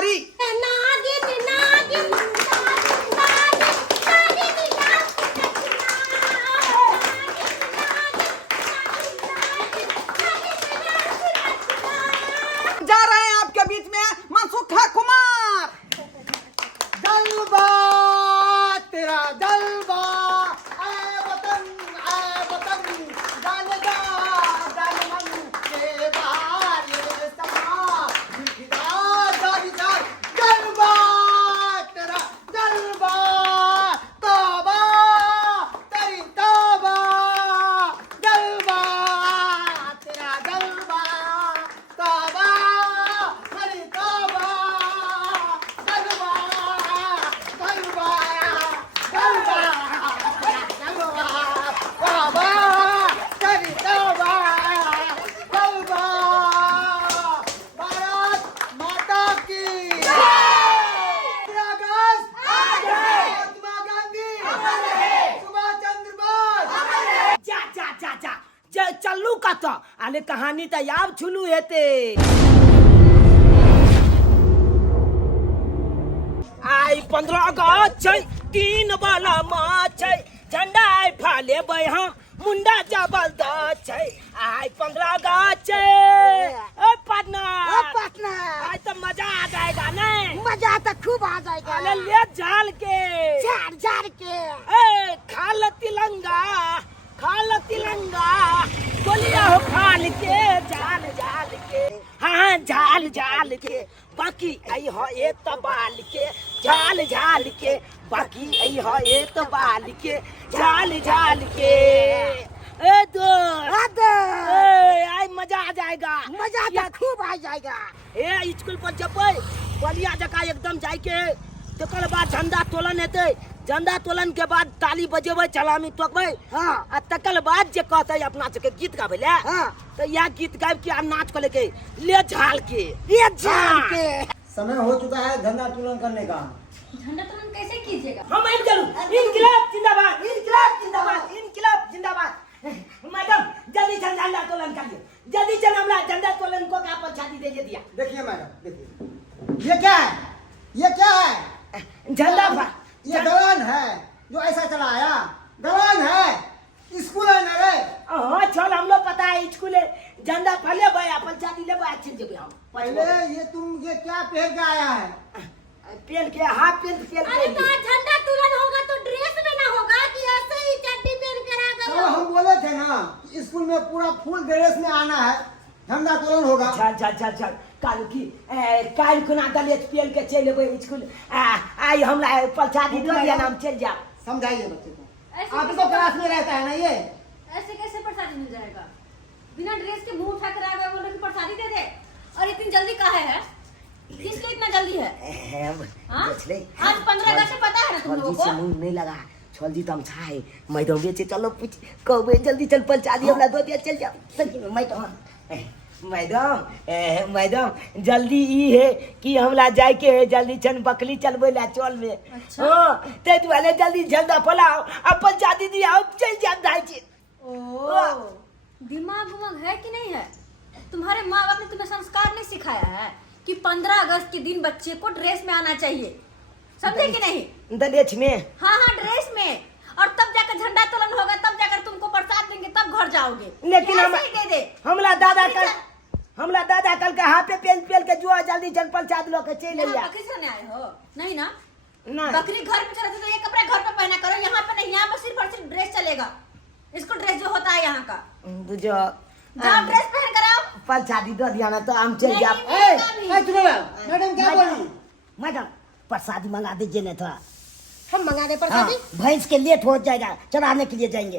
कुमारी। जा रहे हैं आपके बीच में मनसुखा कुमार। जलवा तेरा जलवा, आए वतन जाने जा जाने मन के बाहर ये समा दिखदा जारी जा। जलवा तेरा जलवा, तौबा तेरी तौबा। जलवा तेरा जलवा, तौबा तेरी तौबा। जलवा जलवा जलवा जलवा, तौबा तेरी तौबा। जलवा भारत माता की अगस्त, महात्मा गांधी, सुभाष चंद्र बोस। जा जा जा जा जे चल्लू का तो आले कहानी तो याब छुलू हेते। आई 15 अगस्त छै, 3 वाला माँ छै, झंडा आई फाले बहा मुंडा जबरदस्त छै। आई 15 अगस्त छै, ए पार्टनर आज तो मजा आ जाएगा नहीं? मजा तो खूब आ जाएगा। अरे ले झाल के झाड़ झाड़ के ए खाल तिलंगा, खाल तिलंगा, बोलिया हो खाल के, झाल झाल के, हाँ झाल झाल के, बाकी आई हो एक तबाल के, झाल झाल के, बाकी आई हो एक तबाल के, झाल झाल के। ए दो आई मजा आ जाएगा। मजा तो खूब आ जाएगा। ए स्कूल पर जबै बलिया जका एकदम जाय के, तकर बाद झंडा तोलन हेतै, झंडा तोलन के बाद ताली बजेबै, सलामी ठोकबै, हाँ आ तकर बाद जे कहतै अपना सबके गीत गाबै ले, हाँ तो यह गीत गाबि के आ नाच कर लेके ले झाल के, ये झाड़ के। समय हो चुका है झंडा तोलन करने का। झंडा तोलन कैसे कीजिएगा? हम आइब गेलू। इनकलाब जिंदाबाद, इनकलाब जिंदाबाद, इनकलाब जिंदाबाद। मैडम जल्दी से झंडा तोलन करिए, जल्दी से हमरा झंडा तोलन को का पर छाती दे दिया। देखिए मैडम, देखिए ये क्या है, ये क्या है? झंडा फा ये गलन है जो ऐसा चलाया, गलन है। स्कूल है ना रे? हाँ चल हम लोग पता है स्कूल झंडा फले भाई अपन छाती ले भाई अच्छे जगह हम पहले ये तुम ये क्या पहन के आया है? पेन के हाफ पेन पेन अरे के तो झंडा तोलन होगा तो ड्रेस में ना होगा कि ऐसे ही चड्डी पहन कर आ तो गए? हम बोले थे ना स्कूल में पूरा फुल ड्रेस में आना है, झंडा तोलन होगा। चल चल चल चल काल की काल खुना दलित पेन के चले गए स्कूल। आई हमरा प्रसादी दो दिया नाम चल जा। समझाइए बच्चे को, ऐसे आप तो कैसे- क्लास में रहता है ना ये। ऐसे कैसे प्रसादी मिल जाएगा? बिना ड्रेस के मुंह उठा कर आ गए, बोल रहे कि प्रसादी दे दे। और इतनी जल्दी काहे है? किस लिए इतना जल्दी है? हाँ? आज 15 अगस्त से पता है ना तुम लोगों को? मुंह नहीं लगा छोल जी तुम छाए मैडम बेचे चलो पूछ कहबे जल्दी चल प्रसादी हमरा दो दिया चल जा। सही में मैडम जल्दी ई है कि हमरा जाए के है, जल्दी चल बकली चलबे ला चल में। अच्छा। हां ते दुआरे जल्दी झंडा फलाओ अपन शादी दिया अब चल जा दाई छी। ओह, दिमाग उमाग है कि नहीं है? तुम्हारे माँ बाप ने तुम्हें संस्कार नहीं सिखाया है कि 15 अगस्त के दिन बच्चे को ड्रेस में आना चाहिए? समझे कि नहीं? दलेच में हाँ हाँ ड्रेस में, और तब जाकर झंडा तोलन होगा, तब जाकर तुमको प्रसाद देंगे, तब घर जाओगे। लेकिन ऐसे हम ही दे दे। हमरा दादा कल के हाथ पे पेन के जो जल्दी चल प्रसाद लो के चले यहाँ जा। बकरी चलाने आए हो? नहीं ना? नहीं बकरी घर पे चलाते तो ये कपड़े घर पे पहना करो, यहाँ पे नहीं। यहाँ पे सिर्फ और सिर्फ ड्रेस चलेगा। इसको ड्रेस जो होता है यहाँ का, बुझो जाओ ड्रेस पहन कर आओ। प्रसादी दो दिया ना तो हम चल जा। मैडम क्या बोली? मैडम प्रसादी मंगा दीजिए ना थोड़ा। हम मंगा दे हाँ, प्रसादी। भैंस के लेट हो जाएगा, चढ़ाने के लिए जाएंगे।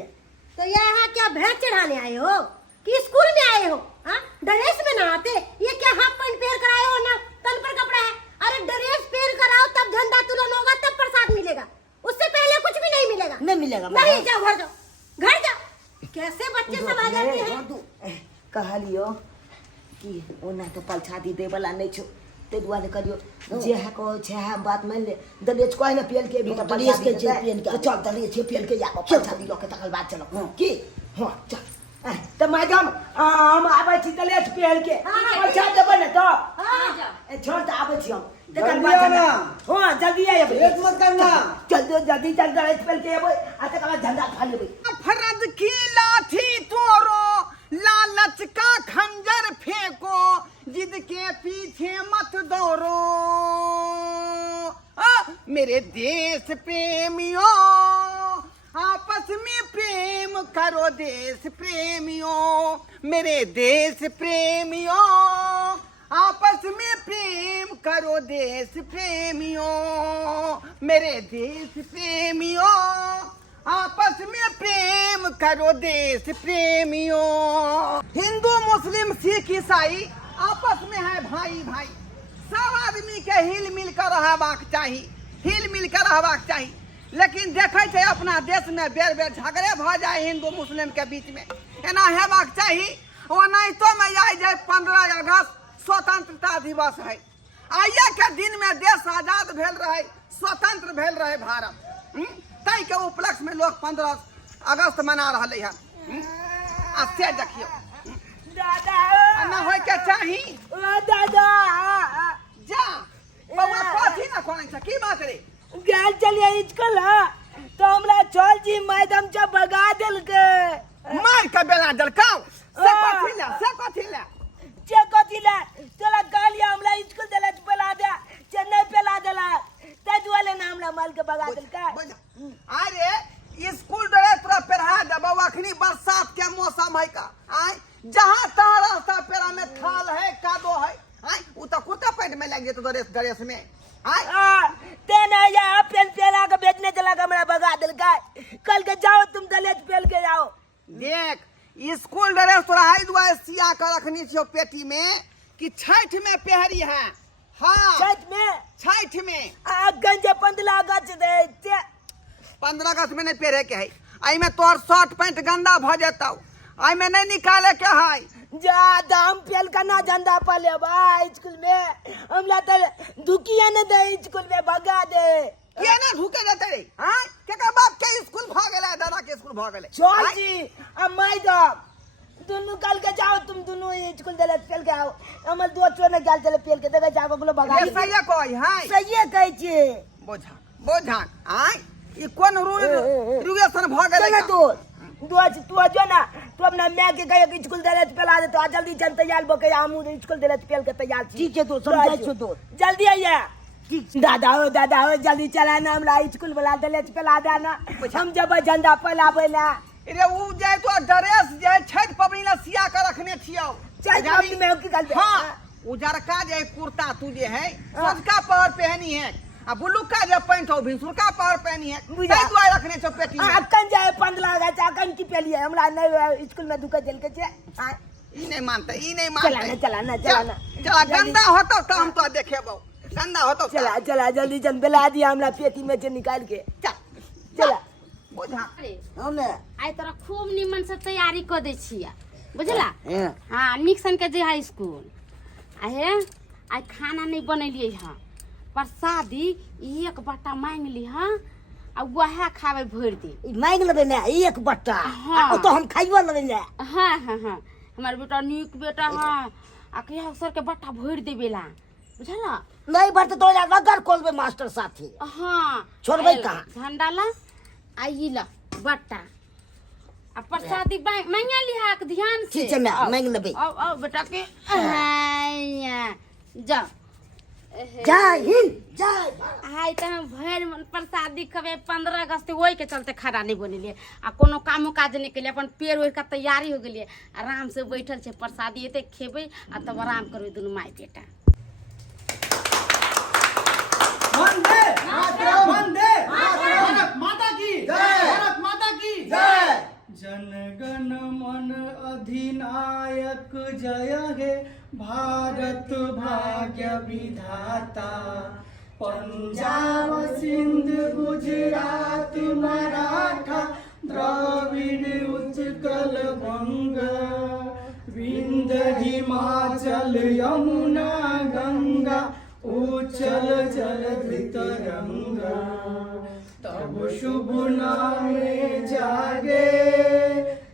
तो यहाँ क्या भैंस चढ़ाने आए हो कि स्कूल में आए हो? हाँ ड्रेस में ना आते? ये क्या हाफ पैंट पहन कर आए हो ना तन पर कपड़ा है? अरे ड्रेस पहन कर आओ, तब झंडा तोलन होगा, तब प्रसाद मिलेगा। उससे पहले कुछ भी नहीं मिलेगा। नहीं मिलेगा नहीं, जाओ घर जाओ, घर जाओ। कैसे बच्चे सब आ जाते हैं? कहलियो कि ओना तो प्रसादी दे वाला नहीं छो, ते दुआरे करियो जे है को छे है बात मान ले। दलेच कोई ना पेल के भी तो दलेच के प्रसादी पेल के तो चल दलेच पेल के जा प्रसादी लो के तकल बात चलो की। हां चल तो मैडम हम आबै छी दलेज पहन के पैसा देबै ने तो छोड़ तो आबै छी हम जल्दी आना। हां जल्दी आबै लेट मत करना। जल्दी चल दलेज पहन के आबै आ तकर बाद झंडा खा लेबै। फरद की लाठी तोड़ो, लालच का खंजर फेंको, जिद के पीछे मत दौड़ो। मेरे देश प्रेमियों, आपस में प्रेम करो देश प्रेमियों। मेरे देश प्रेमियों, आपस में प्रेम करो देश प्रेमियों। मेरे देश प्रेमियों, आपस में प्रेम करो देश प्रेमियों। हिंदू मुस्लिम सिख ईसाई आपस में है भाई भाई। सब आदमी के हिल मिल कर रहबाक चाही, हिल मिल कर रहबाक चाही। लेकिन देखे थे अपना देश में बेर बेर झगड़े भ जाए हिंदू मुस्लिम के बीच में, एना हेबाक चाही। ओनाहितो में आई जाए 15 अगस्त स्वतंत्रता दिवस है। आइए के दिन में देश आजाद भेल रहे, स्वतंत्र भेल रहे भारत। तय के उपलक्ष्य में लोग 15 अगस्त मना रहे हैं। आ से देखियो दादा ना होय के चाही। ओ दादा जा बउआ कथी ना कोन छ की बात रे? गेल चलिए स्कूल तो हमरा चल जी मैडम से भगा देल के मार के बेला दलकाओ से कथी ला चला गालिया हमरा स्कूल देला पेला दे चेन्नई पेला देला ते दुआले ना हमरा माल के भगा देल का। अरे स्कूल ड्रेस पूरा पहना दे बउआ, अखनी बरसात के मौसम है का। आय जहां तहां रास्ता पेरा में थाल है, कादो है। आय उ त कुर्ता पैंट में लग जेतो ड्रेस में। आय ते ना या पेन पेला के बेचने चला के हमरा भगा देल का। कल के जाओ तुम दलेज पेल के जाओ। देख स्कूल ड्रेस तोरा हाई दुआ सिया कर रखनी छियो पेटी में कि छठ में पहरी है। हाँ छठ में आ गंजे 15 अगस्त दे 15 अगस्त में नहीं पहरे के है। आई में तोहर शर्ट पैंट गंदा भ जेतौ, आई में नहीं निकाले के है। जा दाम पेल का ना झंडा पाले भाई स्कूल में हमरा तो दुकिया न दे स्कूल में भगा दे। के ना ढुके देते रे? हां केकर बाप के स्कूल भ गेलै, दादा के स्कूल भ गेलै। चल जी अब मैडम दोनों कल के जाओ, तुम दोनों स्कूल दले पेल के आओ। हमर दोस्तों ने गाल चले पेल के देबे जागो गुलो भगा ये सही कोई हां सही कहै छी। बोझा आय ई कोन रूएसन भ गेलै चल तू जो ना तू अपना मैं के कहे कि स्कूल दले पेला दे तो जल्दी जन तैयार बके आमू स्कूल दले पेल के तैयार छी। ठीक है तो समझाई छो तो जल्दी आइए। दादा हो जल्दी चला ना हमरा स्कूल वाला दले पेला दे ना, हम जब झंडा फहराबे ना। रे उ जाय तो ड्रेस जे छठ पबनी ला सिया के रखने छियौ। चल अपनी में की गल हां उजरका जे कुर्ता तू जे है सजका पहर पहनी है, आ ब्लू का जे पैंट हो भिसुरका पहर पहनी है। तै दुआ रखने छौ पेटी में। अकन जाए 15 अगस्त अकन की पेलिए हमरा नहीं स्कूल में दुका जल के छे। ई नहीं मानते चला गंदा होतो त हम तो देखेबो, गंदा होतो चला जल्दी जन बेला दिया हमरा पेटी में से निकाल के चला बुझा। हमने आई तोरा खूब निमन से तैयारी कर दे छिया बुझला। हां निक्सन के जे हाई स्कूल आहे आई खाना नहीं बनैलिए हां, प्रसादी एक बट्टा मांग ली हां आ वह खावे भर दिन मांग लेबे ना एक बट्टा। हाँ। तो हम खाइबो लेबे ना। हां हमार बेटा नीक बेटा हां आ के अवसर के बट्टा भर देबेला बुझला। नहीं भरते तो यार नगर खोलबे मास्टर साथी। हां छोड़बे कहां झंडा ला आई ला बट्टा आ प्रसादी मांगा लिहा के ध्यान से। ठीक है मैं मांग लेबे। आओ बेटा के जा जय हिंद जय हाय त हम भर मन प्रसादी खबे 15 अगस्त ओई के चलते खड़ा नहीं बनिले आ कोनो कामो काज नहीं केलिए, अपन पेड़ ओइ का तैयारी हो गेलिए, आराम से बैठल छे प्रसादी एते खेबे आ तब आराम करबे दुनु माई बेटा। वंदे भारत माता की जय, भारत माता की जय। जन गण मन अधिनायक जय हे भारत भाग्य विधाता। पंजाब सिंध गुजरात मराठा द्रविड़ उत्कल बंग, विंध्य हिमाचल यमुना गंगा उच्चल जलधि तरंगा। तब शुभ नामे जागे,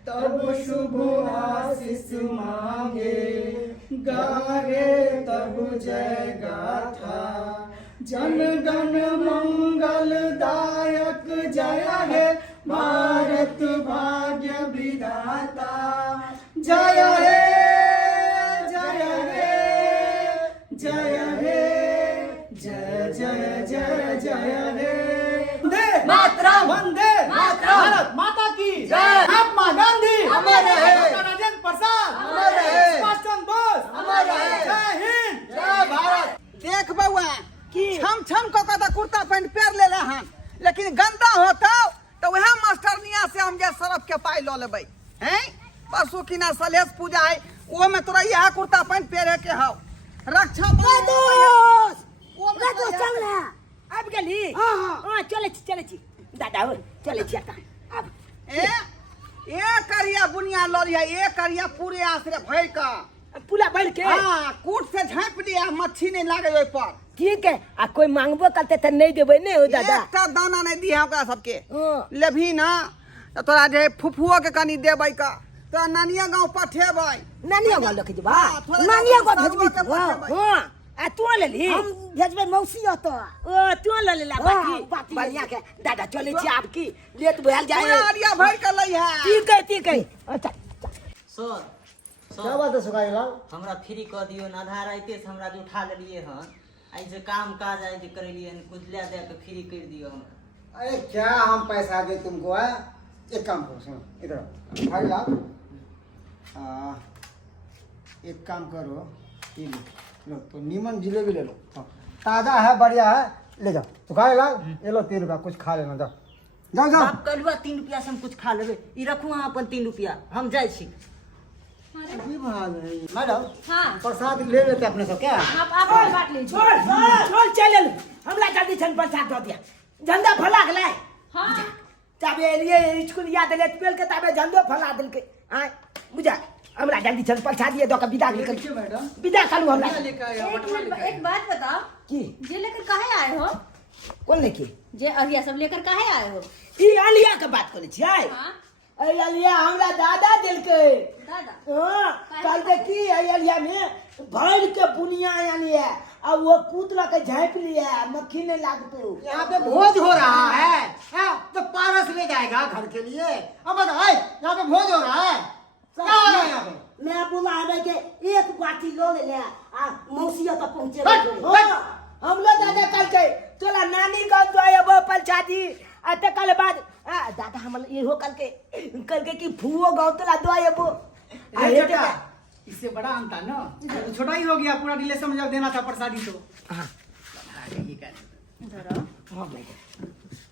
तब शुभ आशीष मांगे, गाए तब जय गाथा। जन गण मंगल दायक जय हे, भारत भाग्य विधाता। जय हे जय हे जय हे, जय जय जय जय हे। वंदे मातरम, वंदे मातरम। भारत माता की जय। महात्मा गांधी अमर रहे, राजेंद्र प्रसाद अमर रहे, सुभाष चंद्र बोस अमर रहे। जय हिंद, जय भारत। देख बउआ की छम छम को कदा कुर्ता पैंट पहन ले हन, लेकिन गंदा होता तो वह मास्टरनिया से हम जे सरफ के पाई लो लेबै हैं। परसों की ना सलेश पूजा है, वो में तोरा यह कुर्ता पैंट पहने के हाउ रक्षा दोस्त रे दोस्त चल ना अब गेली। हां चले छी दादा हो चले छी आता अब ए करिया बुनिया लो लिया, ए करिया पूरे आसरे भर का पुला बढ़ के। हां कूट से झाँप लिया, मच्छी नहीं लागे ओइ पर। ठीक है आ कोई मांगबो करते त नहीं देबै ने हो दादा। एकटा दाना नहीं दिया ओकरा सबके हाँ। लेभी ना तो तोरा जे फुफुओ के कनी देबै का, तोरा नानिया गांव पठेबै। नानिया गाँव लख जेबा, हाँ, थोड़ा नानिया गाँव सबके भेजबी। पठेबै। हां आ तू ले ली, हम भेजबै मौसी तो। ओ तू ले ले बाकी बाकी बढ़िया के दादा चले छी आपकी लेट भइल जाए। पूरा आरिया भर के लै है। ठीक है अच्छा सर क्या बात है सुखाई लाल? हमरा फ्री कर दियो ना, आधा राइते से हमरा जो उठा लेलिए हन, आई जे काम काज आई जे करेलिए हन, कुछ ले दे के फ्री कर दियो हमरा। अरे क्या हम पैसा दे तुमको है? एक काम करो, सुनो इधर भाई लाल, एक काम करो, ये लो तो नीमन जिलेबी ले लो। हाँ, ताजा है बढ़िया है, ले जाओ। सुखाई लाल ये लो 3 रुपया, कुछ खा लेना, जाओ जाओ जाओ। आप कलवा 3 रुपया से हम कुछ खा लेबे, ई रखू अहाँ अपन 3 रुपया, हम जाय छी। मैडम हाँ प्रसाद ले लेते अपने सब क्या? आप बांट लीजिए। छोड़ चल हमरा जल्दी छन प्रसाद दो दिया, झंडा फला गेलै। हाँ तबे एलिए स्कूल याद ले पेल के तबे झंडो फला देलकै। आय बुझा हमरा जल्दी छन प्रसाद दिए दो के विदा निकल मैडम विदा करू हमरा। एक बात बताओ, की जे लेकर काहे आए हो? कोन लेके जे अरिया सब लेकर काहे आए हो? ई अलिया के बात करे छियै। हाँ ए अलिया हमरा दादा देलकै। दादा हां कल देखी ए अलिया में भर के बुनिया यानी है, अब वो पुतला के झाँप लिया, मक्खी नहीं लागते। यहाँ पे भोज हो रहा है, हाँ, तो पारस ले जाएगा घर के लिए। अब बताए यहाँ पे भोज हो रहा है, क्या हो रहा है यहाँ पे? मैं बुलावे के एक बाटी लो ले आ मौसिया तक पहुंचे। हम लोग दादा कल के तोला नानी गाँव तो आबो पंचायती अते कल बाद दादा हम इहो कल के कि फुओ गाँव तोला दो आबो। अरे बेटा, इससे बड़ा अंतर ना, ये तो छोटा ही हो गया, पूरा रिलेशन में जब देना था प्रसादी तो।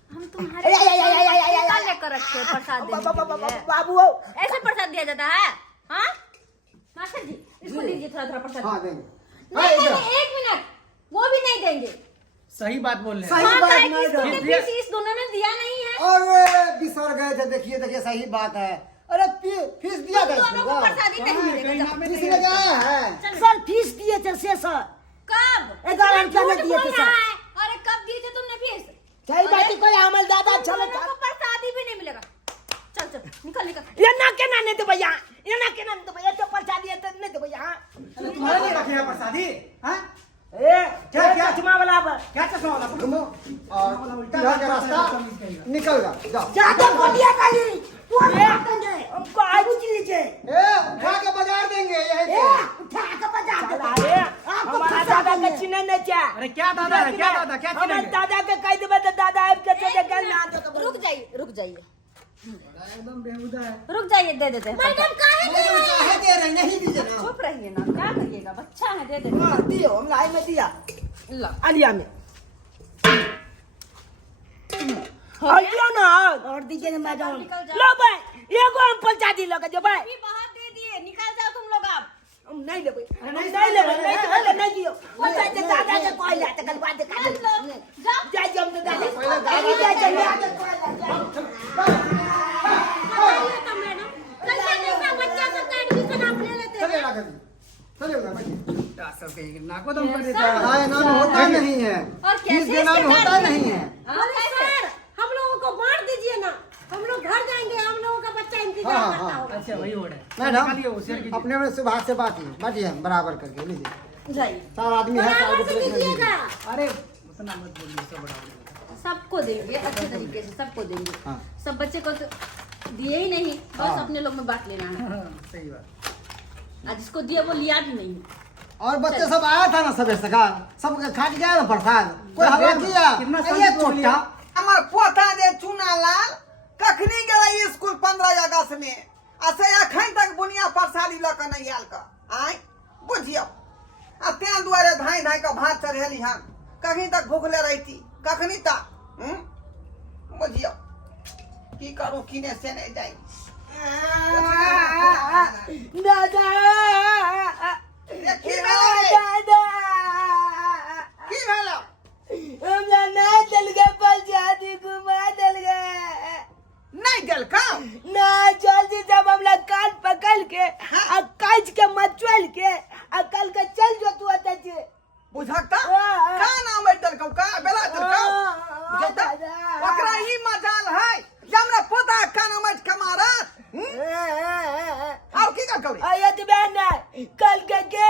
हम तुम्हारे क्या लेकर रखे हो प्रसाद देने के लिए? बाबू ऐसे प्रसाद दिया जाता है? हाँ मास्टर जी इसको दीजिए थोड़ा थोड़ा प्रसाद। हाँ देंगे। नहीं नहीं नहीं, 1 मिनट, वो भी नहीं देंगे। सही बात बोल रहे हैं। सही हाँ, बात काहे नहीं कि इसको है। के फीस इस दोनों ने दिया नहीं है। अरे बिसर गए थे, देखिए देखिए सही बात है। अरे फीस दिया था दोनों को प्रसादी नहीं मिलेगा। फीस लेके आया है। सर फीस दिए थे से सर कब? 11 रुपया झूठ में दिए थे बोल सर। रहा है। अरे कब दिए थे तुमने फीस? सही बात कोई अमल दादा तुम चलो दोनों को प्रसादी भी नहीं मिलेगा। चल चल निकल निकल। ये ना के ना दे भैया, ये ना के ना दे भैया, तो प्रसादी तो नहीं दे भैया। अरे तुम्हारे लिए रखे हैं प्रसादी, हाँ? ए क्या क्या चश्मा वाला पर क्या चश्मा वाला? घूमो और इधर का रास्ता निकल जाओ, जाओ। ज्यादा बढ़िया गाड़ी हमको आगू चली जे ए उठा के बाजार देंगे यही पे। उठा के बजा दे। हमारा दादा के चिन्ह नहीं क्या? अरे क्या दादा है, क्या दादा, क्या हमारे चिन्ह? दादा के कह देबे तो दादा आब के चले गल ना दे। रुक जाइए रुक जाइए एकदम बेहुदा है। रुक जाइए, दे देते हैं। मैडम काहे दे रहे हैं? काहे दे रहे, नहीं दीजिए ना। चुप रहिए ना, क्या करिएगा, बच्चा है, दे देते हां दियो, हम लाई में दिया लो। अलिया में और दियो ना और दीजिए ना मैडम। निकल जाओ। लो भाई एगो हम पंचायती लगे जो भाई अभी बहुत दे दिए, निकल जाओ तुम लोग अब। हम नहीं लेबै, नहीं लेबै, नहीं दियो। पंचायत दादा के कहले त कल बाद का चल लो, जाओ। जाय हम तो दादा पहले जाय दादा जाय बताइए तो मैडम कैसे कैसे बच्चा सब का एडमिशन आप ले लेते हैं? चलिएगा कभी, चलिएगा बैठिए। क्या सब कहेंगे, नाको दम कर देता है। पढ़ाई नाम होता नहीं है, और फीस कैसे देना इसके होता बाद नहीं है। हाँ, बोले कैसे? सर हम लोगों को बांट दीजिए ना, हम लोग घर जाएंगे, हम लोगों का बच्चा इंतजार हाँ, हाँ, करता हाँ। होगा। अच्छा वही हो रहा है मैडम निकालिए वो शेयर कीजिए। अपने में से बात से बांटिए बराबर करके लीजिए। जाइए 4 आदमी है, 4 बराबर को से प्लेट में दीजिए। कीजिएगा। अरे उतना मत बोलिए सब बड़ा सबको देंगे अच्छे तरीके से, सबको देंगे। हाँ। सब बच्चे को तो दिए ही नहीं, बस हाँ। अपने लोग में बांट लेना है। हाँ, सही बात। आज जिसको दिया वो लिया भी नहीं। और बच्चे सब आया था ना सबे सका सब खा के गया ना प्रसाद कोई हवा किया कितना ये शांति बोल छोटा हमर पोता जे चुना लाल कखनी गेलै स्कूल 15 अगस्त में असे अखन तक बुनिया प्रसादी ल के नहीं आयल का आय बुझियो आ तें दुआरे धाई धाई के भात चढ़ेली हन कखनी तक भूखले रहती कखनी तक बुझियो की करू किने से नहीं जाई दादा की भेलै दादा की भेलै हमरा नहीं दल के प्रसादी घुमा दल के नहीं देल का ना जल्दी जब हमरा कान पकड़ के आ काट के मचल के आ कल के चल जो तू अते जे बुझकता हाँ। का नाम है तेलकौ का बेला तेलकौ बुझकता ओकरा ही मजाल है हमरा पोता का नाम है कमारा आओ की कर कौड़ी आयत बहन कल के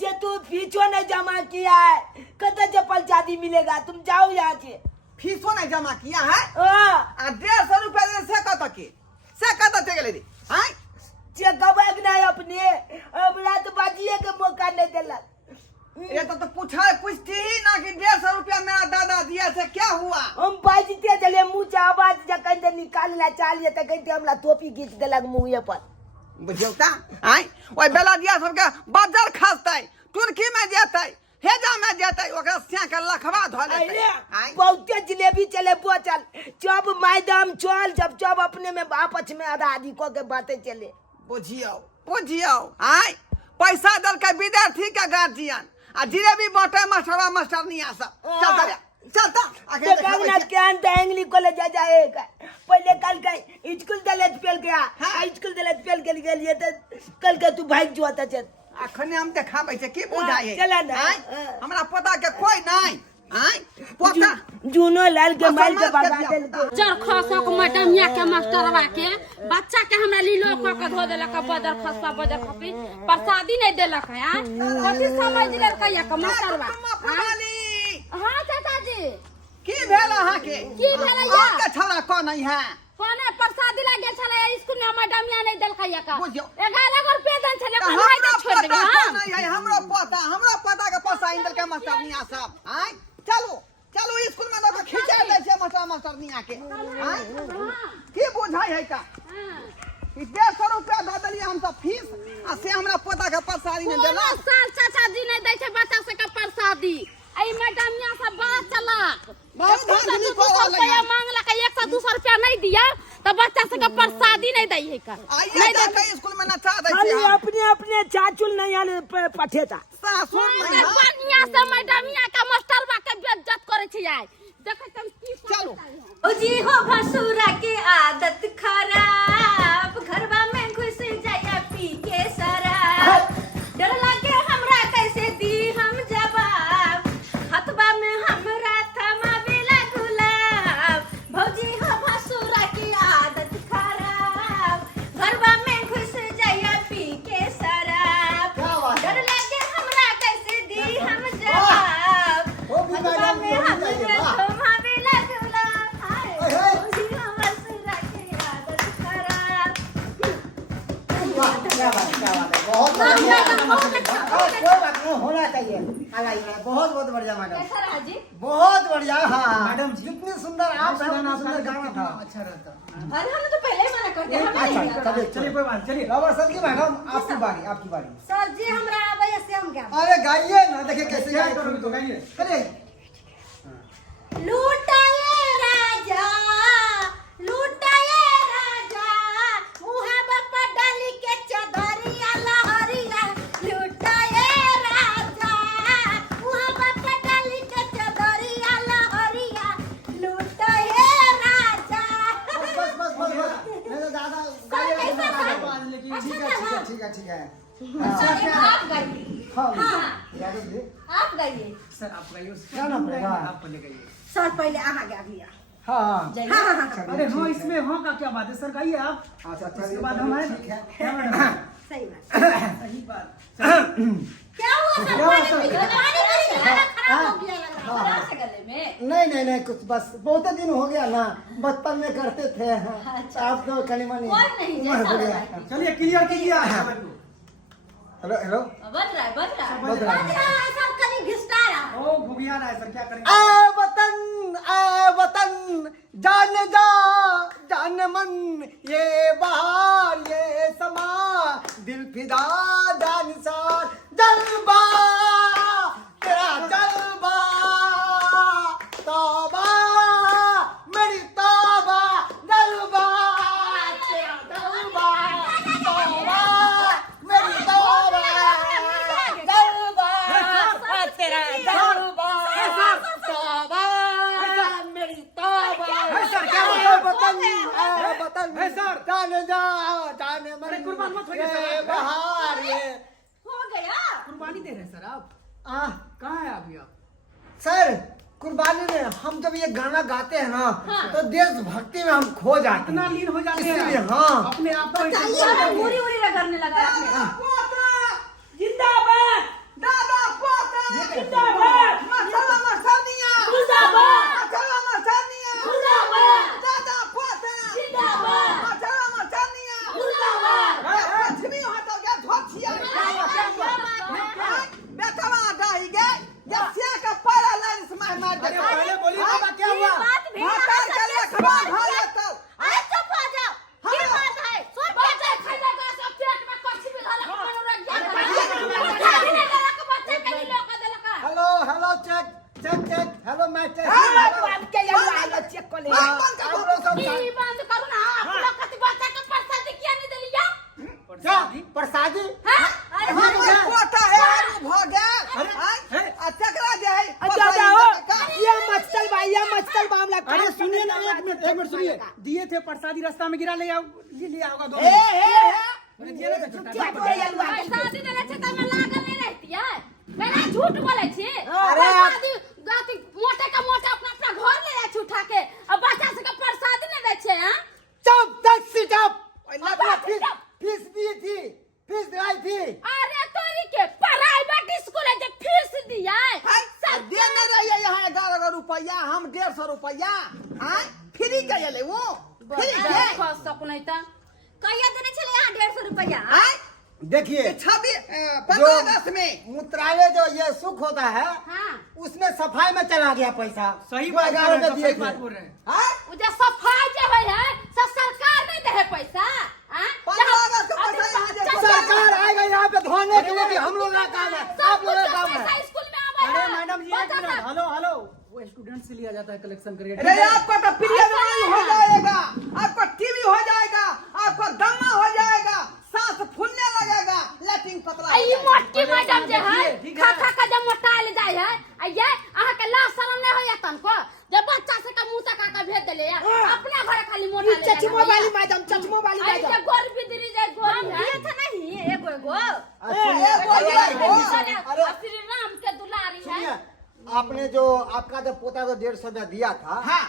जे तू फीसो नहीं जमा किया है कत जे प्रसादी मिलेगा तुम जाओ यहाँ से फीसो नहीं जमा किया है हाँ आ 150 रुपया दे से कत के गेले रे हैं जे गबक नहीं अपने अब रात बाजिए के मौका नहीं दिलक ये तो पूछती ही ना कि 150 रुपया मेरा दादा दिया से क्या हुआ हम बाजते चले मुंह से आवाज जखन से निकालना चाहिए तो कहते हमरा टोपी खींच देलक मुंह पर बुझियो ता हैं ओए बेला दिया सबके बाजार खासतै तुर्की में जेतै हेजा में जेतै ओकरा सिया के लखवा ध लेतै हैं बहुते जिलेबी चले बोचल जब मैदान चल जब अपने में आपस में आधा आधी को के बातें चले बुझियो हैं पैसा दल के विद्यार्थी के गार्जियन आ जिलेबी बांटे मास्टर नहीं आ सब चलता आगे देखना क्या एंगली कॉलेज जाएगा पहले कल का स्कूल दलेज पेल गया स्कूल दलेज पेल के लिए तो कल का तू भाग जो आता चल अखने हम देखाबै छै की बुझाय चला ना हमरा पता के कोई नहीं हैं पोता जूनो लाल के माल के बगा देल के चरखसो को मैडम या के मास्टरवा के बच्चा के हमरा लीलो क के धो देलक बदर खसपा बदर खपी प्रसादी नहीं देलक है कथि समझ लेलक या के मास्टरवा हां चाचा जी की भेल अहाँ के की भेल या के छला को नहीं है कोने प्रसादी लागे छले स्कूल में मैडम या नहीं देलक या का बुझियो 11 रुपया देन छले पढ़ाई दे छोड़ देबे हां नहीं है हमरा पता के पैसा इंदल के मास्टर नहीं आ सब हैं चलो स्कूल में लोग खिंचा ले छै मास्टर नहीं आके हैं की बुझाई है का 150 रुपया दे देलिए हम सब फीस आ से हमरा पता के प्रसादी नहीं देला साल चाचा जी नहीं दै छै बच्चा से के प्रसादी आई मैडम यहाँ सब बात चला बहुत धांधली करल है मांगला 100-200 रुपया नहीं दिया तो बच्चा से के प्रसादी नहीं दै है का आइए जाके स्कूल में नचा दै खाली छै अपने चाचुल नहीं आले पठेता सासुर नहीं है बढ़िया से मैडम यहाँ का मास्टरवा के बेइज्जत करे छै आइ देखे तुम की चलो ओ जी हो भसुरा के आदत खराब घरवा में घुस जाया पी के शराब डर लागे हमरा कैसे दी हम जवाब हथवा में हमरा थमावेला गुलाब भौजी हो भसुरा की आदत खराब घरवा में घुस जाया पी के शराब डर लागे हमरा कैसे दी हम जवाब वो भी हथवा मैडम में हमरा वाह थमावेला गुलाब हाय ओए। भौजी हो भसुरा की आदत खराब क्या बात है बहुत बढ़िया कोई बात नहीं होना चाहिए बहुत बढ़िया मैडम कैसा रहा जी बहुत बढ़िया हाँ मैडम जी। जितनी सुंदर आप हैं उतना सुंदर गाना था अच्छा रहता अरे हमने तो पहले ही मना कर दिया हमें नहीं अच्छा आता। चलिए कोई बात चलिए रवा सर की मैडम आपकी बारी सर जी हमरा आवे से हम क्या अरे गाइए ना देखिए कैसे क्या गाइए करोगे तो गाइए अरे लूटाए राजा मुहा बापा डाली के चदरिया लहरिया लूटाए राजा मुहा बापा डाली के चदरिया लहरिया लूटाए राजा बस नहीं तो दादा गाइए ना ठीक है सर आप गाइए हाँ याद है आप गाइए सर आप गाइए क्या नाम पड़ेगा? आप पहले गाइए सर पहले आहा गया भैया हाँ जाइए। हाँ हाँ हाँ अरे हाँ, इसमें हाँ का क्या बात है सर, कहिए आप। अच्छा उसके चलिए, बाद हम आए। ठीक है। क्या मैडम? सही बात। सही बात। क्या हुआ सर? क्या हुआ, पानी सर? पी गए? पानी पी गए? खराब हो गया लग रहा है। खराब से गले में। नहीं कुछ बस बहुत दिन हो गया ना, बचपन में करते थे। आप तो कलिमा नहीं कोई नहीं, उम्र जैसा हो गया। लगा। चलिए क्लियर कीजिए आप। हेलो हेलो बज रहा है, बज रहा है। बज रहा है। बज रहा है सब, कहीं घिसटा रहा है। ओ घुमिया रहा है सर, क्या करेंगे? ए वतन जान जा जान मन, ये बहार ये समा, दिल फिदा जानिसार, जलवा तेरा जलवा, तौबा मेरी तौबा, जलवा तेरा जलवा, तौबा मेरी तौबा, जलवा तेरा जलवा, तौबा मेरी तौबा। है सर, क्या ए हुआ? वतन ए वतन है सर। जाने जा जाने मन, अरे कुर्बान मत होइए सर। ये बहार ये हो गया। कुर्बानी दे रहे हैं सर आप। आ कहाँ है अभी आप? सर कुर्बानी में हम जब ये गाना गाते हैं ना, तो देशभक्ति में हम खो जाते इतना हैं। लीन हो जाते हैं इसलिए हाँ। अपने आप को सारा मुड़ी उड़ी रगड़ने लगा है आपने। जिंदाबाद दादा पोता जिंदाबाद मसाला मसालियां जिंदाबाद मसाला मसालियां जिंदाबाद दादा पोता जिंदाबाद मसाला मसालियां जिंदाबाद कुछ भी हो तो क्या धोतिया बेटवा दाई गए जैसे का पारा लाइन से मार अरे दे पहले बोलिए बाबा, क्या हुआ? बात भी मातार के लखवा भाले तो अरे चुप हो जाओ। ये बात है। सुन बात है, खाने का सब पेट में कच्ची भी डाला के मन रख गया। खाने लगा के बच्चे के लिए लोग देला का। Hello hello check check check hello मैं चेक बात के ये वाला चेक कर ले आप लोग सब ई बंद करू ना। आप लोग कति बच्चे के प्रसाद किया नहीं देलिया? क्या प्रसादी हैं? अरे हमर पोता है आलू भ गया अच्छा करा जे है अच्छा जाओ ये मचकल भाई ये मचकल मामला अरे सुनिए ना, एक मिनट सुनिए। दिए थे प्रसादी, रास्ता में गिरा, ले आओ, ये लिया होगा 2 ए मिनट। ए मैंने दिया ना था छोटा। चुप हो ये वाला प्रसादी देले छै त में लागल नहीं रहती है। मेरा झूठ बोले छी। अरे प्रसादी गाती मोटे का मोटा अपना घर ले जाय छी उठा के। अब बच्चा से का प्रसादी नहीं दे छै हैं? चुप दस सीट अप फीस दी थी, फीस दिलाई थी। अरे तोरी के प्राइवेट स्कूल है जे फीस दिया है। सब देने रहिए यहाँ 11 रुपया हम 150 रुपया फ्री के ले वो फ्री के खा सक नहीं त कहिया देने छले यहाँ 150 रुपया। देखिए 15 अगस्त में मूत्रालय जो ये सुख होता है, हां उसमें सफाई में चला गया पैसा। सही वो बात 11 रुपए दिए सही थे। बात बोल रहे हैं। उ जे सफाई जे होय है सब सरकार नहीं दे है पैसा। हां 15 अगस्त को पैसा यहाँ जे सरकार आएगा यहाँ पे धोने के लिए भी हम लोग का काम है, आप लोगों का काम है। स्कूल में आवे अरे है। मैडम जी, एक मिनट, हेलो हेलो, वो स्टूडेंट से लिया जाता है कलेक्शन करके। अरे आपका तो पीरियड हो जाएगा, आपका टीवी हो जाएगा, आपका दमा हो जाएगा, सांस फूलने लगेगा, लैट्रिन पतला हो आई जाएगा। मोटी मैडम जे है ठीक खा है। खा के जब मोटाइल जाय है ये अहाँ के लाज शरम नहीं होया तनको जब बच्चा से का मुंह तक का भेज देले या अपने घर खाली मोटा ले चचमो वाली मैडम चचमो वाली आई मैडम जे गोर बिदरी जे गोरी है ये था नहीं एगो एगो अरे श्री राम के दुलारी है। सुनिए, आपने जो आपका जो पोता जो 150 रुपया दिया था, हाँ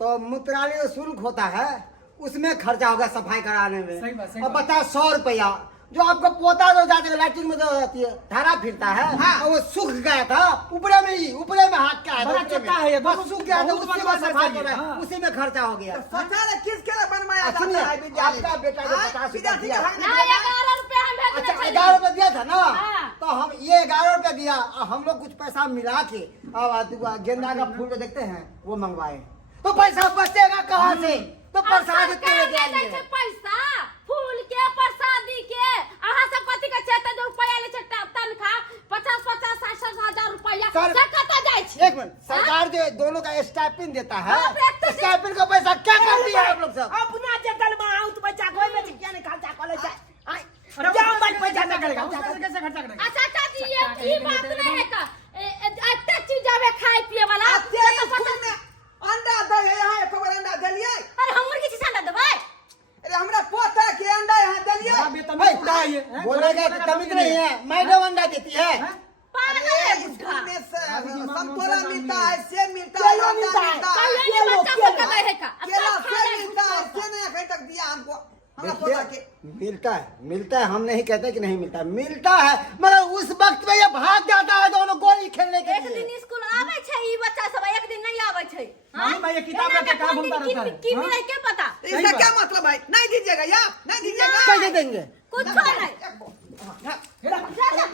तो मूत्रालय जो शुल्क होता है उसमें खर्चा होगा सफाई कराने में। सही बात, सही और बात। बता 100 रुपया जो आपका पोता जो जाते हैं लैट्रिन में जो जाती है धारा फिरता है, हाँ। और वो सूख गया था, ऊपरे में हाथ क्या है, बड़ा ऊपरे में। चक्का है ये, बस सूख गया था, बहुत उसी में बड़ा सफाई है, कर रहा है, हाँ। उसी में खर्चा हो गया। सोचा रे किसके लिए बनवाया जाता सुनिए, है विद्यालय आपका बेटा जो 50 रुपया दिया, ना 11 रुपया हम भेजने अच्छा चले 11 रुपया दिया था ना, हाँ। तो हम ये 11 रुपया दिया और हम लोग कुछ पैसा मिला के अब गेंदा का फूल जो देखते हैं वो मंगवाए, तो पैसा बचेगा कहाँ से? तो प्रसाद सरकार के दे छै पैसा फूल के प्रसादी के अहाँ सब कथि के छै त रुपया ले छै तनखा 50 60 रुपया सर- से कत जाय छै। एक मिनट, सरकार जो दोनों का स्टाइपेंड देता है, हाँ, तो स्टाइपेंड का पैसा क्या कर दिया आप लोग सब? अपना जतल में आउत बच्चा कोई में क्या नहीं खाता कॉलेज जाए अरे जाओ वो मत पैसा कैसे करेगा, खर्चा उसमें से कैसे खर्चा करेगा? अच्छा चाची ये बात नहीं है का अत्ते चीज आवे खाए पिए वाला अत्ते स्कूल में अंडा दे यहाँ एक बार अंडा देलिए, अरे हमर के चीज ना देबै। अरे हमरा पोता के अंडा यहाँ देलिए। बड़ा बेतमीज बुढ़ा है ये, हैं? बोलेगा तो तमीज नहीं है, मैडम अंडा देती है। पागल अरे है स्कूल बुढ़ा। में संतोला मिलता है, सेब मिलता है, केला मिलता है। मिलता है। कहिए नहीं बच्चा केला। पका गए है का अब केला सब खा सेब रहे मिलता है, हैं। सेब ने कहीं तक दिया हमको, हमारा पोता के। मिलता है, हम नहीं कहते कि नहीं मिलता, मिलता है, मगर उस वक्त में ये भाग जाता है दोनों गोली खेलने के एक लिए। दिन स्कूल आवे छै ई बच्चा सब, एक दिन नहीं आवे छै। मालूम भाई, ये किताब एना रख के में कहाँ कौन घूमता दिन रहता है? की हाँ? मिले के पता। इसका क्या मतलब है? नहीं दीजिएगा या नहीं दीजिएगा? कैसे देंगे? कुछ नहीं। जा जा।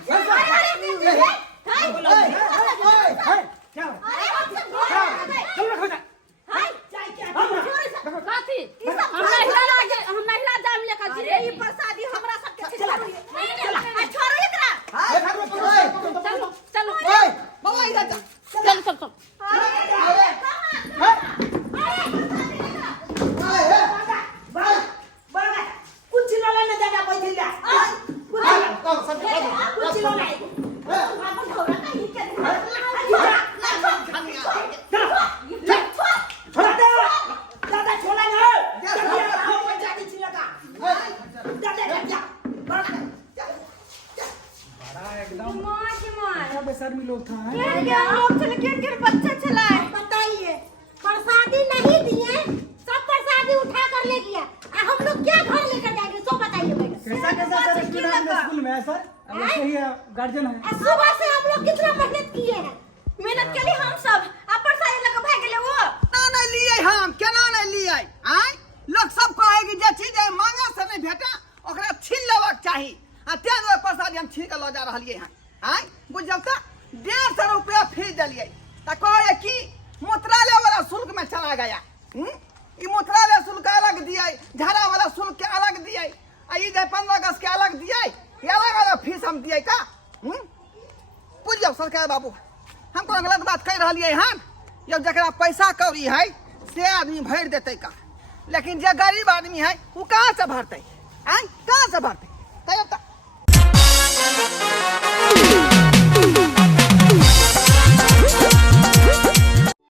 अरे क्या? अरे हम सब घर है। चल रखो जा। हाय चोरी से काथी ई सब हम महिला जाम लेकर जी ई प्रसादी हमरा सब के चला आ छोड़ो एकरा। चलो चलो बाबा इधर जा। चल चल चल कुछ लोला न दादा बैठे जा कुछ लोला दादा छोला न दादा पंचायती छिलका दादा जा क्या बेशर्मी लोग था, हैं? बच्चा चलाए बताइए, प्रसादी नहीं दिए, सब प्रसादी उठा कर ले गया। हम लोग क्या घर लेकर जाएंगे, सो बताइए मैडम। कैसा सर स्कूल में है सर? अब ऐसे ही गार्जियन है। सुबह से हम लोग कितना मेहनत किए हैं। मेहनत के लिए हम सब अब प्रसादी लेकर भाग गेले वो ना नहीं लिए हम, केना नहीं लिए? आय लोग सब कहे कि जे चीज मांगा से नहीं भेटा ओकरा छीन लेबाक चाही। आ तें दुआरे प्रसादी हम छीन के ल जा रहलिए हैं। आय बुझल त 150 रुपया फीस दिलिए त कहे कि मूत्रालय वाला शुल्क में चला गया। ई मूत्रालय शुल्क अलग दिए, झाड़ा वाला शुल्क के अलग दिए, आ ई जे 15 अगस्त के अलग दिए, ये अलग अलग फीस हम दिए का? बुझ जाओ सरकार बाबू, हम कोनो गलत बात कह रही हैं? जब जरा पैसा कौड़ी है से आदमी भर देते का, लेकिन जो गरीब आदमी है वो कहाँ से भरते? कहाँ से भरते?